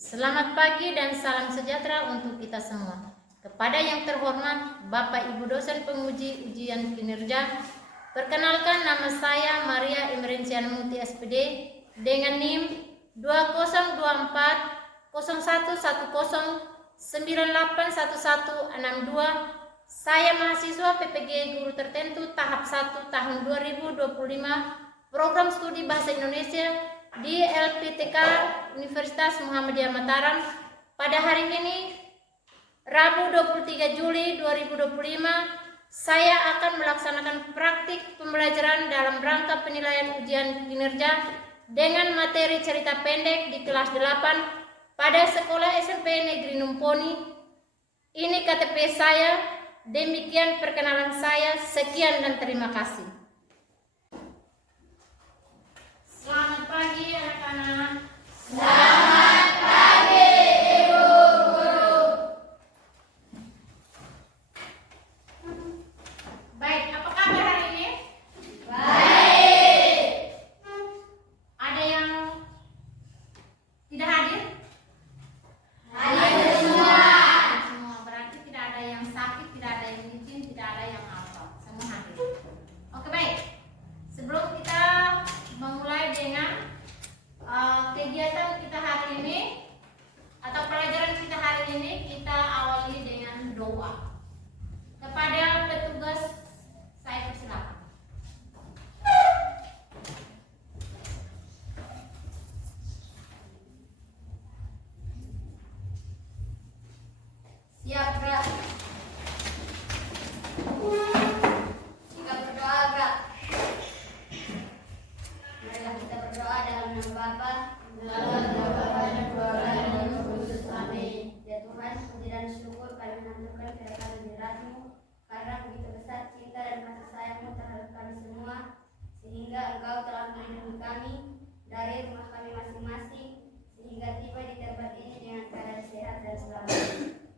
Selamat pagi dan salam sejahtera untuk kita semua. Kepada yang terhormat Bapak Ibu dosen penguji ujian kinerja, perkenalkan nama saya Maria Imrenciana Muti SPD dengan NIM 20240110981162. Saya mahasiswa PPG Guru Tertentu tahap 1 tahun 2025 Program Studi Bahasa Indonesia di LPTK Universitas Muhammadiyah Mataram. Pada hari ini Rabu 23 Juli 2025 saya akan melaksanakan praktik pembelajaran dalam rangka penilaian ujian kinerja dengan materi cerita pendek di kelas 8 pada Sekolah SMP Negeri Numponi. Ini KTP saya. Demikian perkenalan saya. Sekian dan terima kasih. Selamat pagi anak-anak. Selamat pagi Ibu Guru. Baik, apa kabar hari ini? Baik. Ada yang tidak hadir? Hadir semua. Semua, berarti tidak ada yang sakit, tidak ada yang izin, tidak ada yang apa. Semua hadir. Oke, baik. Sebelum kita memulai dengan kegiatan kita hari ini atau pelajaran kita hari ini, kita awali dengan doa. Kepada petugas saya persilakan. Siap, Kak. Sikap berdoa, Kak. Marilah kita berdoa dalam nama Bapa, dalam nama Bapa dan Putra dan Roh Kudus. Amin. Ya Tuhan, puji dan syukur kami mengaturkan kehadiran hadirat-Mu karena begitu besar cinta dan kasih sayang-Mu terhadap kami semua, sehingga Engkau telah melindungi kami dari rumah kami masing-masing sehingga tiba di tempat ini dengan keadaan sehat dan selamat.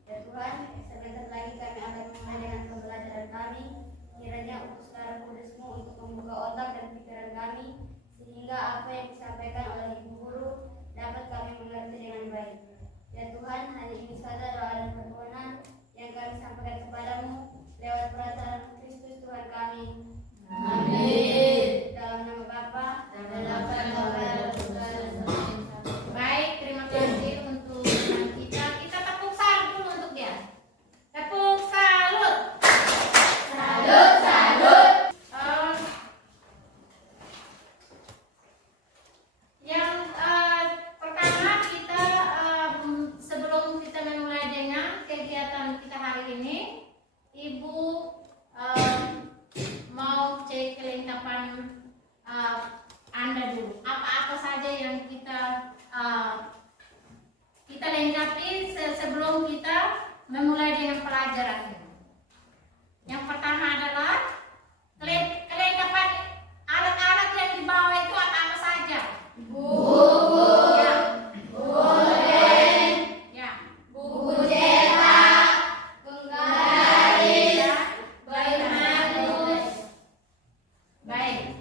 Ya Tuhan, sebentar lagi kami akan memulai dengan pembelajaran kami. Kiranya utuslah Roh Kudus-Mu untuk membuka otak dan pikiran kami, sehingga apa yang disampaikan oleh Ibu Guru dapat kami mengerti dengan baik. Ya Tuhan, hanya ini saja doa dan permohonan yang kami sampaikan kepadamu lewat perantara Kristus Tuhan kami. Amin. Dalam nama Bapa dan Bapa dan Putra dan Roh Kudus. Baik, terima kasih untuk teman kita. Kita tepuk salut dulu untuk dia. Tepuk salut. Salut, salut. Yang pertama kita sebelum kita memulai dengan kegiatan kita hari ini, Ibu mau cek kelengkapan Anda dulu. Apa-apa saja yang kita lengkapi sebelum kita memulai dengan pelajaran ini. Yang pertama adalah kelengkapan alat-alat yang dibawa itu apa saja? Buku, Ya, pulpen, ya, buku cetak, penggaris, ya. penghapus. Baik.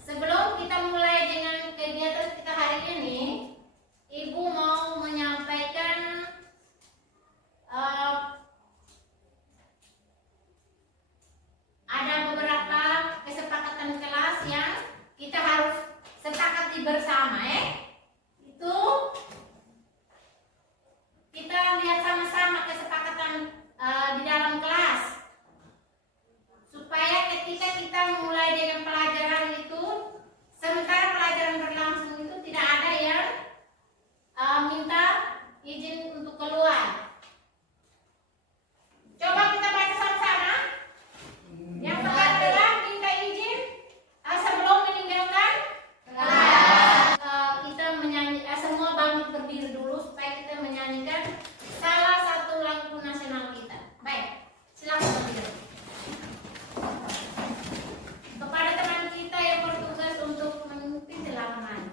Sebelum kita mulai dengan kegiatan kita hari ini, Ibu mau menyampaikan ada beberapa kesepakatan kelas yang kita harus sepakati bersama, Itu kita lihat sama-sama kesepakatan di dalam kelas. Supaya ketika kita mulai dengan pelajaran itu, sementara pelajaran berlangsung itu tidak ada yang minta izin untuk keluar. Coba kita baca sama-sama. Yang pertama adalah minta izin sebelum meninggalkan kelas. Kita menyanyi, semua bangkit berdiri dulu supaya kita menyanyikan salah satu lagu nasional kita. Baik, silakan berdiri. Kepada teman kita yang bertugas untuk mengikuti silakan maju.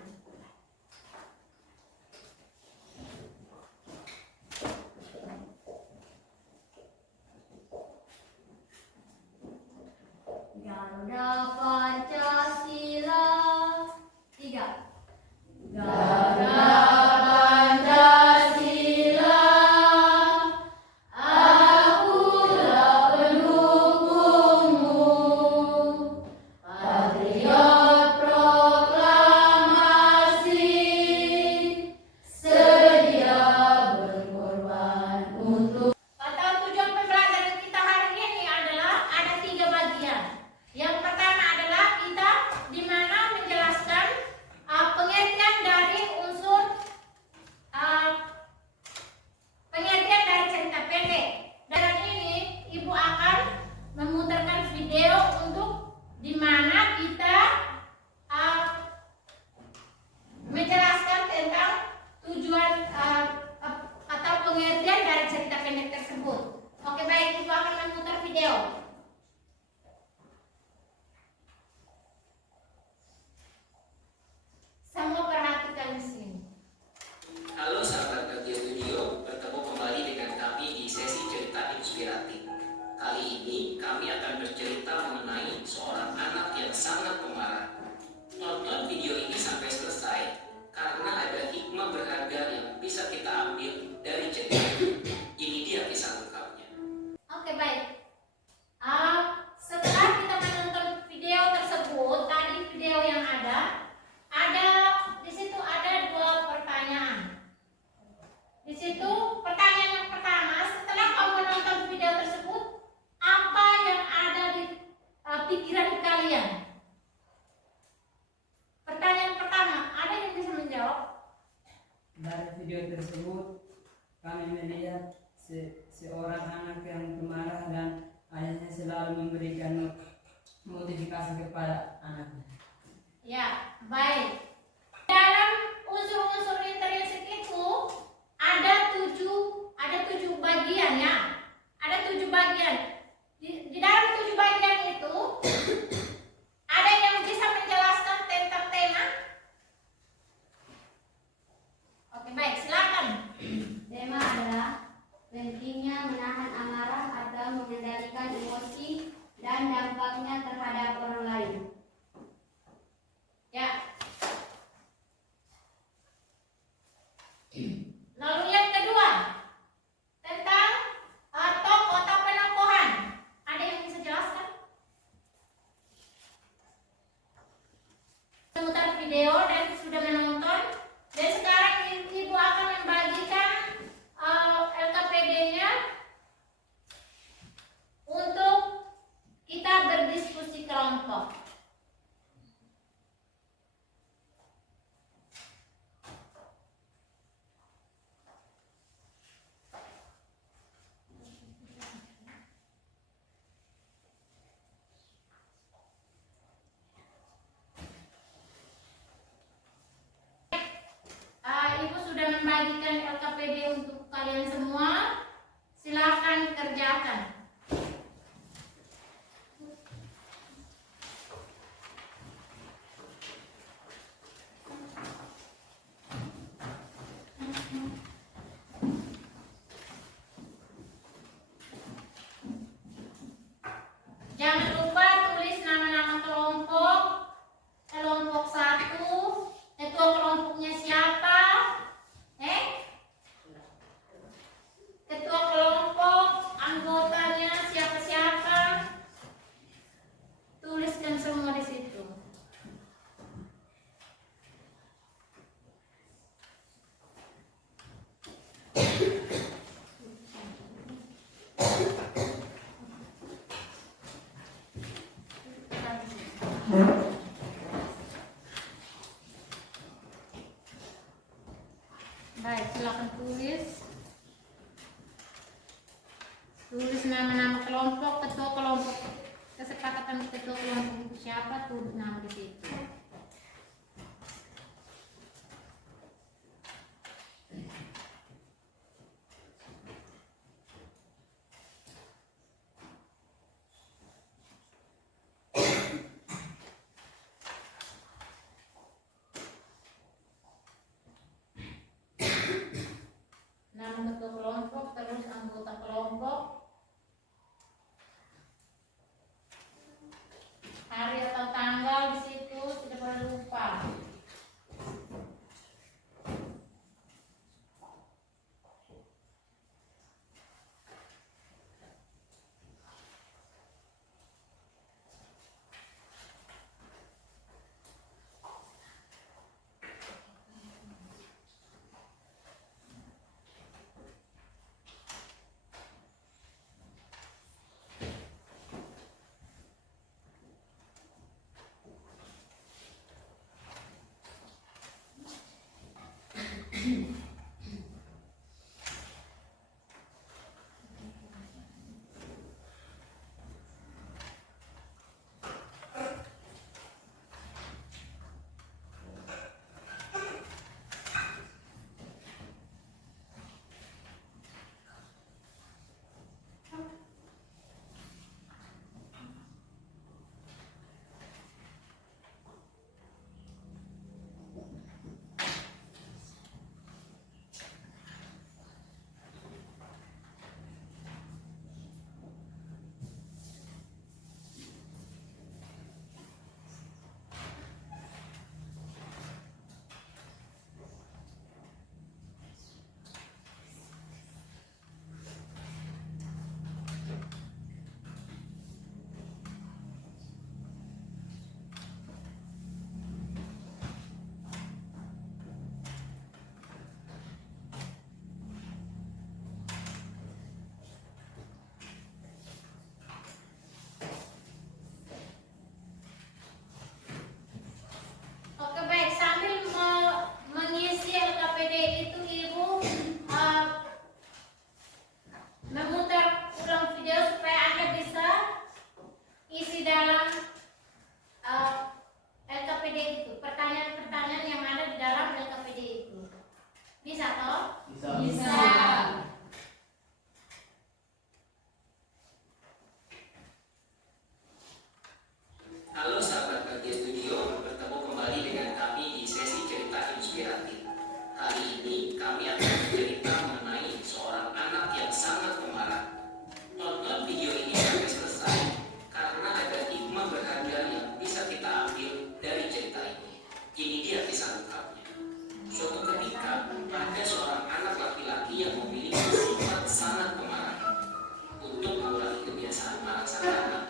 video tersebut, kami melihat seorang anak yang pemarah dan ayahnya selalu memberikan motivasi kepada anaknya. Ya, baik. Dalam unsur-unsur intrinsik itu ada tujuh bagian ya. Ada 7 bagian. Di dalam 7 bagian itu ada yang bisa menjelaskan tentang tema? Oke, baik, silakan. Tema adalah pentingnya menahan amarah atau mengendalikan emosi dan dampaknya terhadap orang lain. Ya. Lalu yang kedua tentang tokoh atau penokohan. Ada yang bisa jelaskan? Memutar video dan sudah menonton. Dan sekarang ibu akan membagikan LKPD-nya untuk kita berdiskusi kelompok. Ibu sudah membagikan LKPD untuk kalian semua. Silakan kerjakan. Jangan lupa tulis nama-nama kelompok. Kelompok 1, ketua kelompoknya siapa? Ketua kelompok, anggotanya siapa-siapa? Tuliskan semua di situ. Baik, silakan tulis. Tulis nama-nama kelompok, ketua kelompok. Kesepakatan ketua kelompok itu siapa? Tulis nama di situ. Nama ketua kelompok, terus anggota kelompok, hari atau tanggal di situ Bisa. Halo sahabat Bahagia Studio, bertemu kembali dengan kami di sesi cerita inspiratif. Kali ini kami akan bercerita mengenai seorang anak yang sangat pemarah. Tonton video ini sampai selesai karena ada hikmah berharga yang bisa kita ambil dari cerita ini. Ini dia kisah lengkapnya. Suatu ketika ada seorang anak laki-laki yang memiliki sifat sangat pemarah. Untuk mengurangi kebiasaan marah sang anak,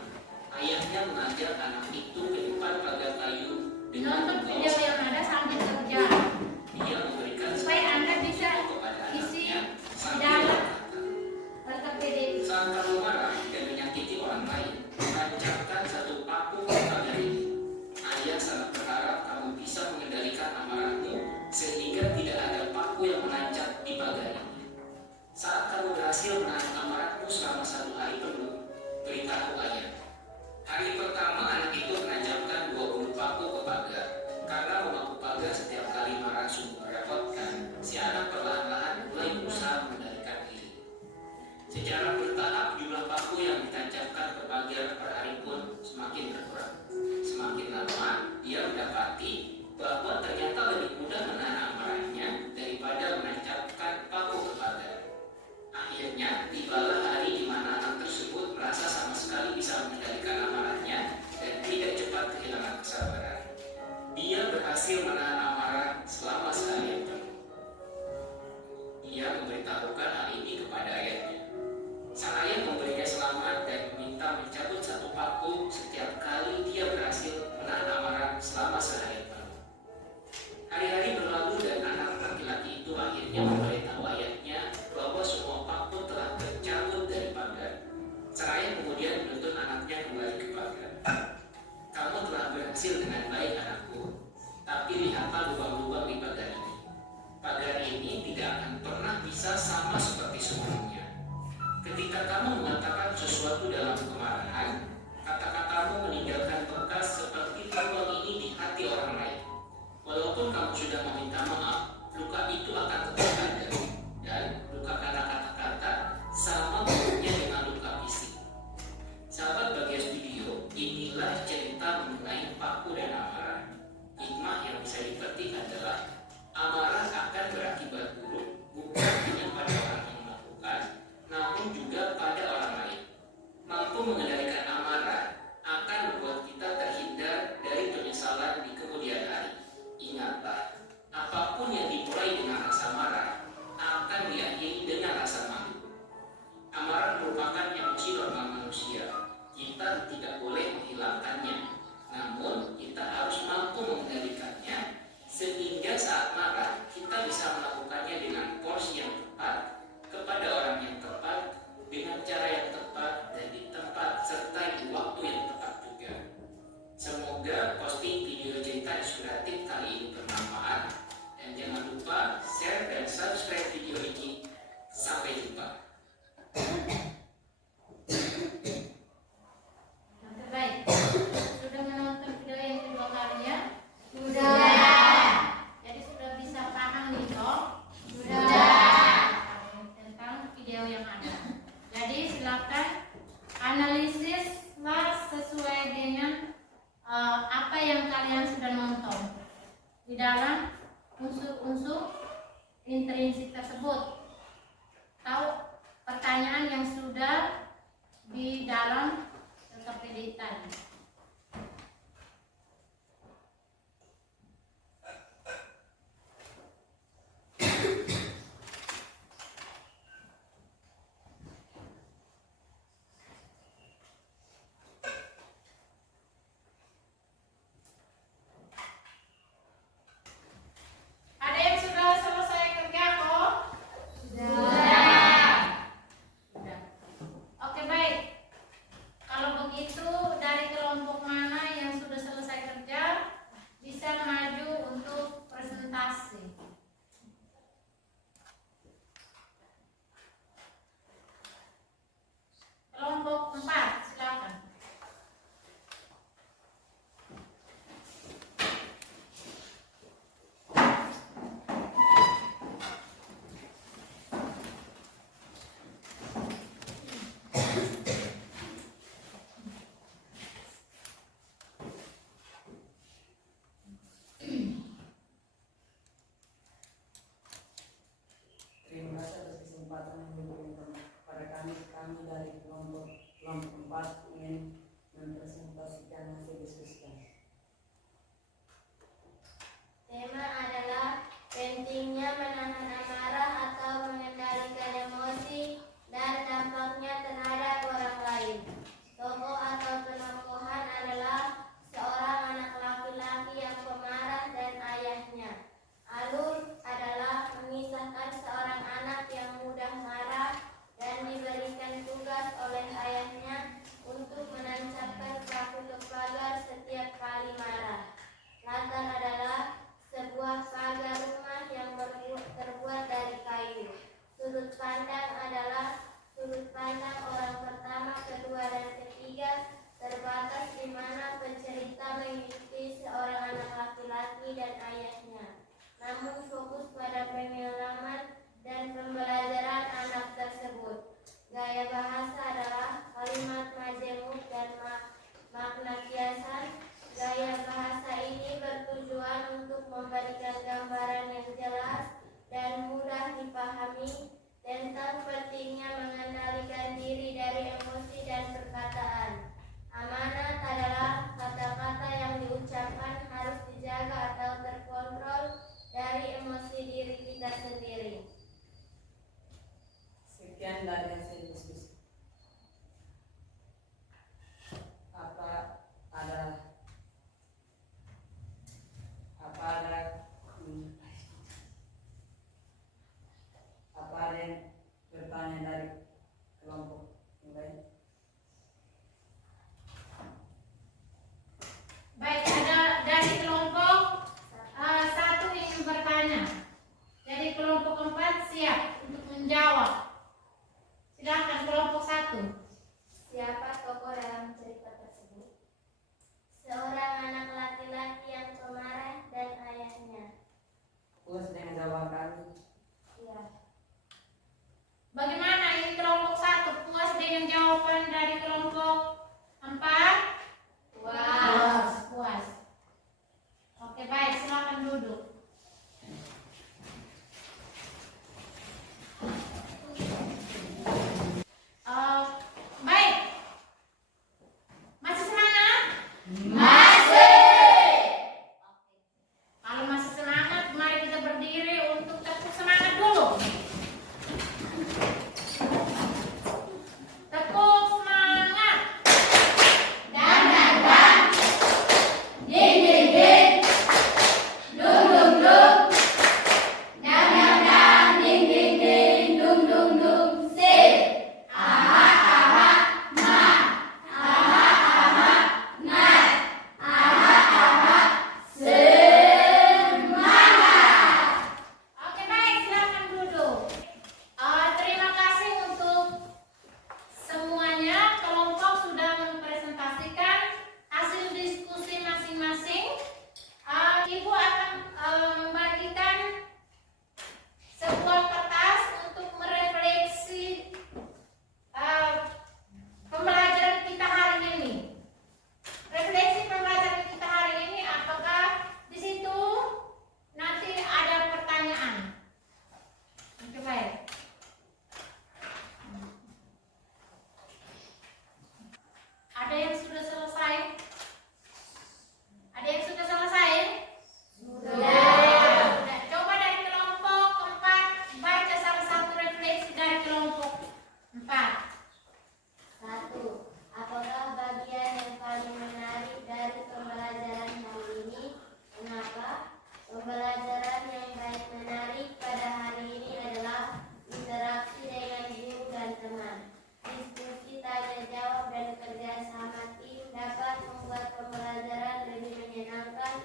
ayahnya mengajak anak itu ke depan pagar kayu dengan Nonton video membawa yang ada sambil kerja dia memberikan supaya Anda bisa kepada isi anaknya sambil dalam berkata, tetap pede. saat kamu marah dan menyakiti orang lain, tancapkan satu paku ke pagar ini. Ayah sangat berharap kamu bisa mengendalikan amarahmu sehingga tidak ada paku yang menancap di pagar ini. Saat kamu berhasil menahan amarahmu selama 1 hari penuh, beritahu ayah. Hari pertama anak itu menancapkan 20 paku ke pagar. Karena memaku pagar setiap kali marah sungguh merepotkan, si anak perlahan-lahan mulai berusaha mengendalikan diri. Secara bertahap jumlah paku yang ditancapkan ke pagar per hari pun semakin berkurang. Semakin lama dia mendapati bahwa ternyata lebih mudah menahan amarahnya daripada menancapkan paku ke pagar. Akhirnya tibalah hari di mana anak tersebut merasa sama sekali bisa mengendalikan amarahnya dan tidak cepat kehilangan kesabaran. Dia berhasil menahan amarah selama seharian penuh. Dia memberitahukan hal ini kepada ayahnya. Sang ayah memberinya selamat dan meminta mencabut 1 paku setiap kali dia berhasil menahan amarah selama seharian penuh. Hari-hari berlalu dan anak laki-laki itu akhirnya memberitahu ayahnya bahwa semua paku telah tercabut dari pagar. Sang ayah kemudian menuntun anaknya kembali ke pagar. Kamu telah berhasil dengan baik anakku, tapi lihatlah lubang-lubang di pagar ini. Pagar ini tidak akan pernah bisa sama seperti sebelumnya. Ketika kamu mengatakan sesuatu dalam kemarahan, kata-katamu meninggalkan bekas seperti lubang ini di hati orang lain. Walaupun kamu sudah meminta maaf, luka itu akan tetap ada. Dan luka karena kata-kata sama buruknya dengan luka fisik. Sahabat Bahagia Studio, inilah cerita mengenai paku dan amarah. Hikmah yang bisa dipetik adalah amarah akan berakibat buruk bukan hanya pada orang yang melakukan, namun juga pada orang lain. Mampu mengendalikan amarah akan membuat kita terhindar dari penyesalan di kemudian hari. Ingatlah, apapun yang dimulai dengan rasa marah akan diakhiri dengan rasa malu. Amarah merupakan emosi normal manusia. Kita tidak boleh menghilangkannya, namun kita harus mampu mengendalikannya sehingga saat marah kita bisa melakukannya dengan porsi yang tepat, kepada orang yang tepat, dengan cara yang tepat, dan di tempat serta di waktu yang tepat juga. Semoga posting video cerita inspiratif kali ini bermanfaat, dan jangan lupa share dan subscribe video ini. Sampai jumpa. Oke, baik. Sudah menonton video yang kedua kalinya? Sudah. Jadi sudah bisa paham nih toh? Sudah. Tentang video yang ada. Jadi silakan analisislah sesuai dengan apa yang kalian sudah nonton di dalam unsur-unsur intrinsik tersebut. Tahu pertanyaan yang sudah di dalam TKPD tadi. Ada yang sudah selesai kerja kok? Sudah. Oke, baik. Kalau begitu dari kelompok percetakan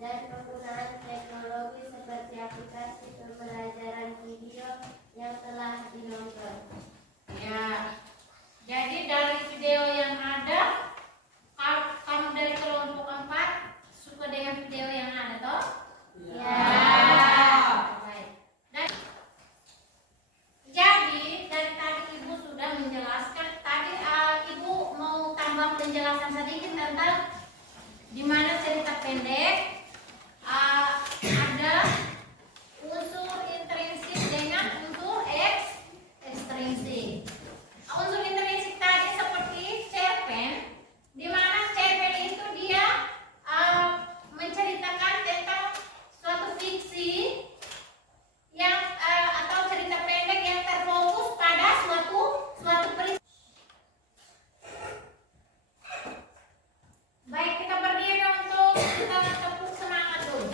dan penggunaan teknologi seperti aplikasi pembelajaran video yang telah dinonton. Ya, jadi dari video yang ada, kamu dari kelompok 4 suka dengan video yang ada toh? Ya. Baik. Dan jadi dari tadi Ibu sudah menjelaskan. Tadi Ibu mau tambah penjelasan sedikit tentang di mana cerita pendek ada unsur intrinsik dengan unsur ekstrinsik. Unsur intrinsik tadi seperti cerpen, di mana cerpen itu dia menceritakan tentang suatu fiksi yang atau cerita pendek yang terfokus pada suatu peristiwa. Baik, kita berdiri untuk kita tepuk semangat dulu.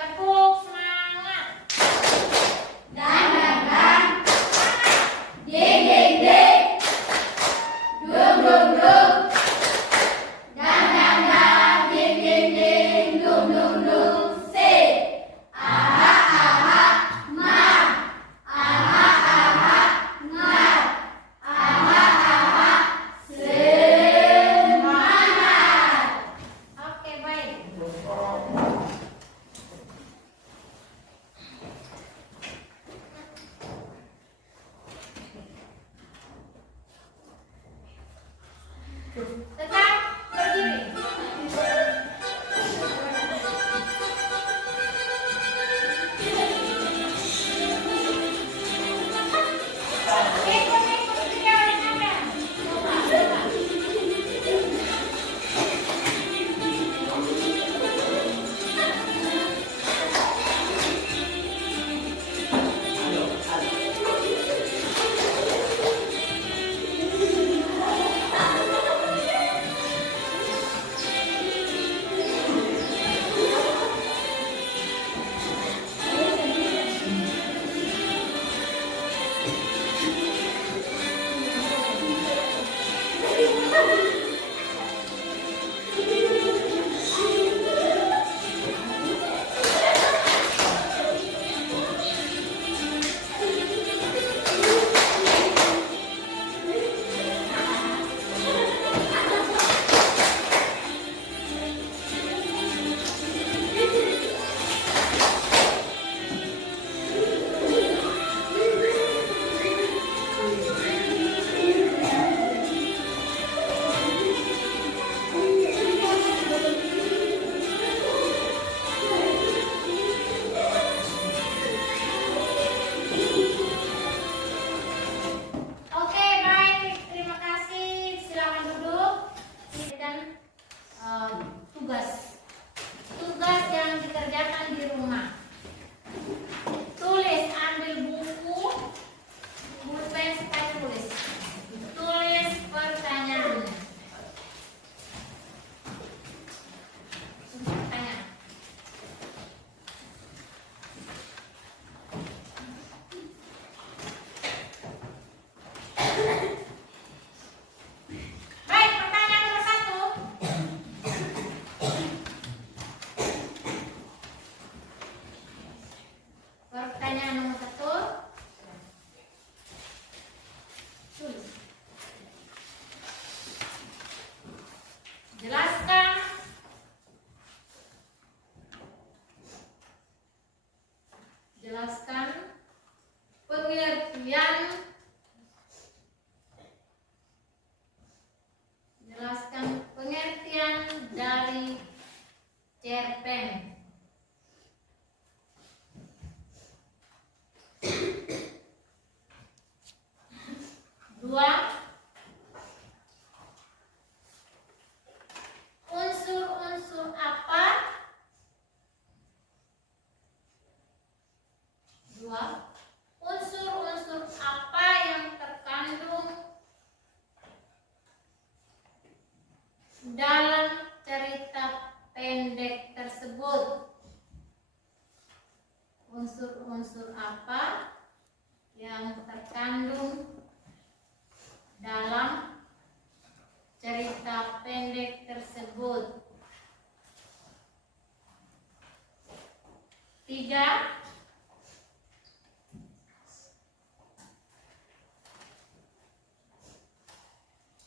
Tepuk semangat. Oke, baik. Tetap berdiri. Ikut video yang ada.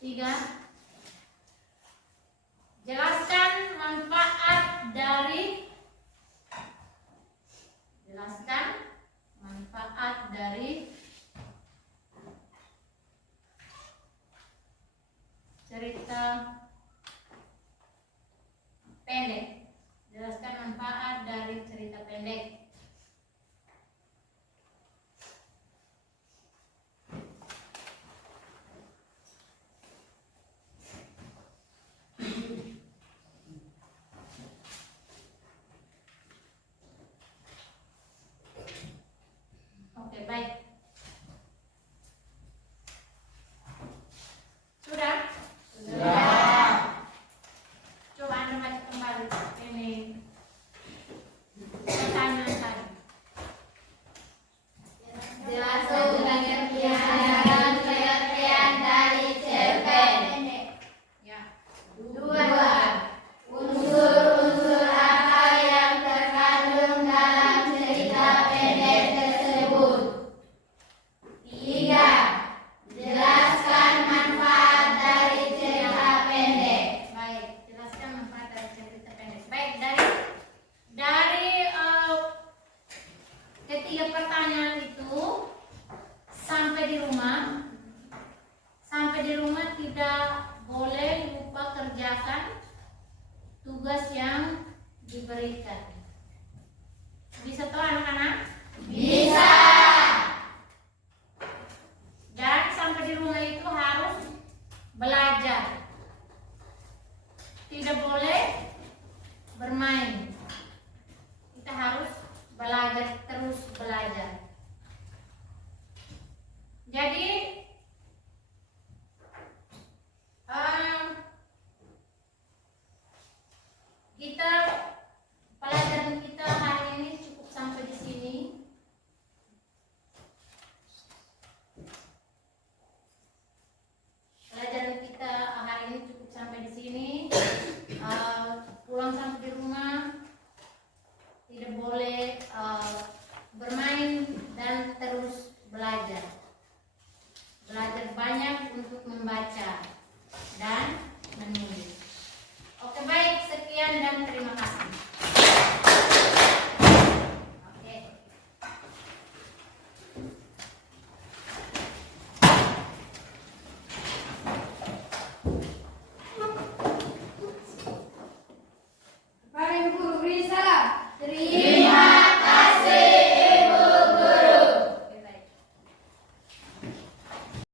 3. Jelaskan manfaat dari cerita pendek. Jelaskan manfaat dari cerita pendek. Oke, baik. Sudah? Coba Anda baca kembali ini pertanyaan tadi. Jelaskan pengertian dari cerpen. Ya. 2. Unsur-unsur apa yang terkandung dalam cerita pendek tersebut. 3. Jelaskan manfaat dari cerita pendek. Baik, jelaskan manfaat dari cerita pendek. Baik, dari ketiga pertanyaan itu sampai di rumah tidak boleh lupa kerjakan tugas yang diberikan. Bisa toh anak-anak? Bisa. Dan sampai di rumah itu harus belajar. Tidak boleh bermain. Kita harus belajar, terus belajar. Jadi pelajaran kita hari ini cukup sampai di sini. Pelajaran kita hari ini cukup sampai di sini. Pulang sampai di rumah tidak boleh bermain dan terus belajar. Belajar banyak untuk membaca.